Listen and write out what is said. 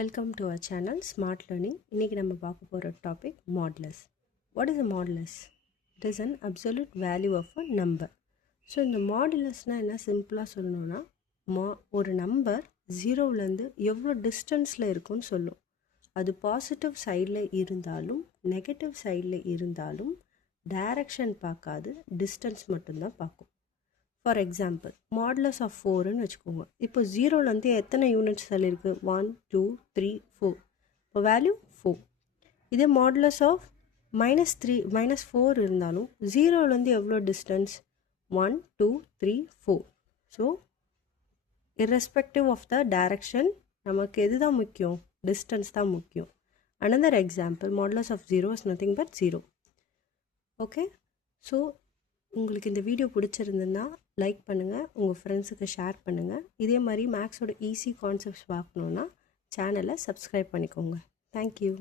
Welcome to our channel Smart Learning. இன்னைக்கு நம்ம பார்க்க போகிற topic modulus. What is a modulus? It is an absolute value of a number. So இந்த மாடுலஸ்னால் என்ன சிம்பிளாக சொல்லணும்னா ஒரு நம்பர் ஜீரோவிலேருந்து எவ்வளோ டிஸ்டன்ஸில் இருக்குன்னு சொல்லும். அது பாசிட்டிவ் சைடில் இருந்தாலும் நெகட்டிவ் சைடில் இருந்தாலும் டைரக்ஷன் பார்க்காது, டிஸ்டன்ஸ் மட்டும்தான் பார்க்கும். ஃபார் எக்ஸாம்பிள் மாடுலஸ் ஆஃப் 4ன்னு வச்சுக்கோங்க. இப்போ ஜீரோலேருந்து எத்தனை யூனிட்ஸ் சொல்லியிருக்கு? 1 2 3 4. இப்போ வேல்யூ 4. இதே மாடுலஸ் ஆஃப் -4 இருந்தாலும் ஜீரோலேருந்து எவ்வளோ distance? 1 2 3 4. So irrespective of the direction நமக்கு எது தான் முக்கியம்? டிஸ்டன்ஸ் தான் முக்கியம். another example modulus of 0 is nothing but 0. Okay, so உங்களுக்கு இந்த வீடியோ பிடிச்சிருந்ததுன்னா லைக் பண்ணுங்கள், உங்கள் ஃப்ரெண்ட்ஸுக்கு ஷேர் பண்ணுங்கள். இதே மாதிரி மேக்ஸோட ஈஸி கான்செப்ட்ஸ் பார்க்கணுன்னா சேனலை சப்ஸ்கிரைப் பண்ணிக்கோங்க. தேங்க்யூ.